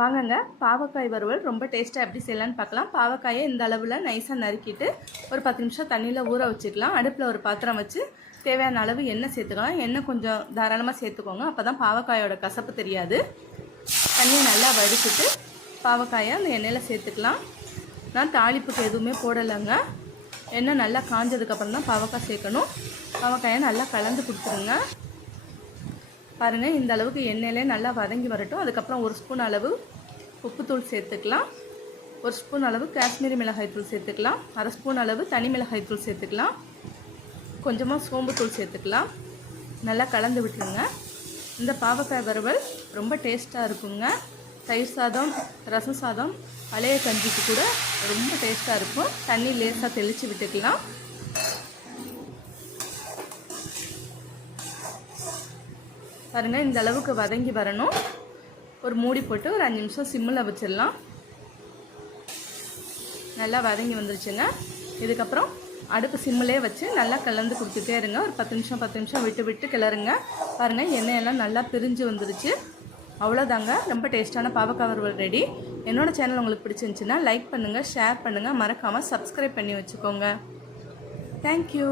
வாங்கங்க, பாவக்காய் வறுவல் ரொம்ப டேஸ்ட்டாக எப்படி செய்யலான்னு பார்க்கலாம். பாவக்காயை இந்த அளவில் நைஸாக நறுக்கிட்டு ஒரு 10 நிமிஷம் தண்ணியில் ஊற வச்சுக்கலாம். அடுப்பில் ஒரு பாத்திரம் வச்சு தேவையான அளவு எண்ணெய் சேர்த்துக்கலாம். எண்ணெய் கொஞ்சம் தாராளமாக சேர்த்துக்கோங்க, அப்போ தான் பாவக்காயோட கசப்பு தெரியாது. தண்ணியை நல்லா வடிச்சிட்டு பாவக்காயை அந்த எண்ணெயில் சேர்த்துக்கலாம். நான் தாளிப்புக்கு எதுவுமே போடலைங்க. எண்ணெய் நல்லா காஞ்சதுக்கப்புறம் தான் பாவக்காய் சேர்க்கணும். பாவக்காயை நல்லா கலந்து கொடுத்துருங்க. பாருங்கள், இந்த அளவுக்கு எண்ணெயிலே நல்லா வதங்கி வரட்டும். அதுக்கப்புறம் 1 ஸ்பூன் அளவு உப்புத்தூள் சேர்த்துக்கலாம். 1 ஸ்பூன் அளவு காஷ்மீரி மிளகாய்த்தூள் சேர்த்துக்கலாம். 1/2 ஸ்பூன் அளவு தனி மிளகாய்த்தூள் சேர்த்துக்கலாம். கொஞ்சமாக சோம்புத்தூள் சேர்த்துக்கலாம். நல்லா கலந்து விட்டுருங்க. இந்த பாவக்காய் வறுவல் ரொம்ப டேஸ்ட்டாக இருக்குங்க. தயிர் சாதம், ரசம் சாதம், பழைய கஞ்சிக்கு கூட ரொம்ப டேஸ்ட்டாக இருக்கும். தண்ணி லேசாக தெளித்து விட்டுக்கலாம். பாருங்கள், இந்த அளவுக்கு வதங்கி வரணும். ஒரு மூடி போட்டு ஒரு 5 நிமிஷம் சிம்மில் வச்சிடலாம். நல்லா வதங்கி வந்துருச்சுங்க. இதுக்கப்புறம் அடுப்பு சிம்மிலே வச்சு நல்லா கலந்து கொடுத்துட்டே இருங்க. ஒரு 10 நிமிஷம் விட்டு விட்டு கிளறுங்க. பாருங்கள், எண்ணெயெல்லாம் நல்லா பிரிஞ்சு வந்துருச்சு. அவ்வளோதாங்க, ரொம்ப டேஸ்ட்டான பாவக்காய் வறுவல் ரெடி. என்னோடய சேனல் உங்களுக்கு பிடிச்சிருந்துச்சின்னா லைக் பண்ணுங்கள், ஷேர் பண்ணுங்கள், மறக்காமல் சப்ஸ்கிரைப் பண்ணி வச்சுக்கோங்க. தேங்க்யூ.